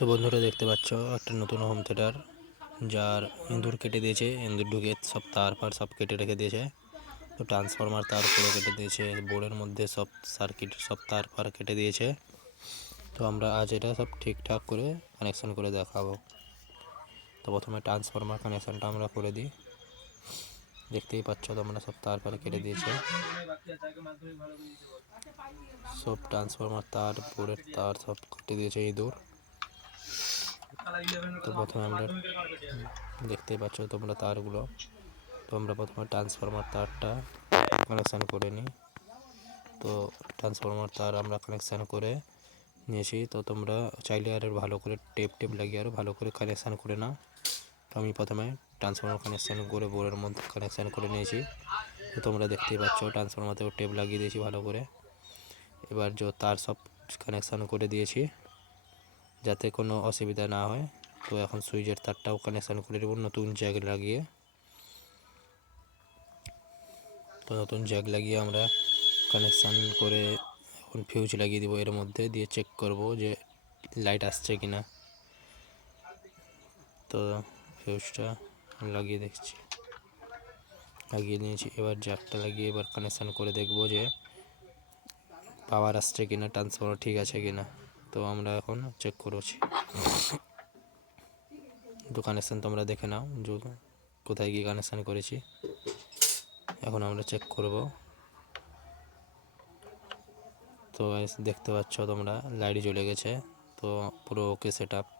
তো বন্ধুরা দেখতে পাচ্ছ একটা নতুন হোম থিয়েটার, যার ইঁদুর কেটে দিয়েছে, ইঁদুর ঢুকে সব তার ফার সব কেটে রেখে দিয়েছে। তো ট্রান্সফরমার তার পুরো কেটে দিয়েছে, বোর্ডের মধ্যে সব সার্কিট সব তার ফার কেটে দিয়েছে। তো আমরা আজ এটা সব ঠিকঠাক করে কানেকশন করে দেখাবো। তো প্রথমে ট্রান্সফরমার কানেকশনটা আমরা করে দিই। দেখতেই পাচ্ছ তোমরা সব তার ফার কেটে দিয়েছে, সব ট্রান্সফরমার তার বোর্ডের তার সব কেটে দিয়েছে ইঁদুর। তো প্রথমে আমরা দেখতেই পাচ্ছ তোমরা তারগুলো। তো আমরা প্রথমে ট্রান্সফরমার তারটা কানেকশান করে নিই। তো ট্রান্সফরমার তার আমরা কানেকশান করে নিয়েছি। তো তোমরা চাইলে আরও ভালো করে টেপ লাগিয়ে আরও ভালো করে কানেকশান করে নাও। তো আমি প্রথমে ট্রান্সফরমার কানেকশান করে বোর্ডের মধ্যে কানেকশান করে নিয়েছি। তো তোমরা দেখতেই পাচ্ছ ট্রান্সফরমারতেও টেপ লাগিয়ে দিয়েছি ভালো করে। এবার যে তার সব কানেকশান করে দিয়েছি যাতে কোনো অসুবিধা না হয়। তো এখন সুইচের তারটাও কানেকশান করে দেবো নতুন জ্যাক লাগিয়ে। তো নতুন জ্যাক লাগিয়ে আমরা কানেকশান করে এখন ফিউজ লাগিয়ে দেবো এর মধ্যে, দিয়ে চেক করব যে লাইট আসছে কি না। তো ফিউজটা লাগিয়ে দেখছি, লাগিয়ে নিয়েছি। এবার জ্যাকটা লাগিয়ে এবার কানেকশান করে দেখব যে পাওয়ার আসছে কিনা, ট্রান্সফরমার ঠিক আছে কিনা। তো আমরা এখন চেক করছি। তো কানেকশান তোমরা দেখে নাও যে কোথায় গিয়ে কানেকশান করেছি। এখন আমরা চেক করব। তো দেখতে পাচ্ছ তোমরা লাইট জ্বলে গেছে। তো পুরো ওকে সেটআপ।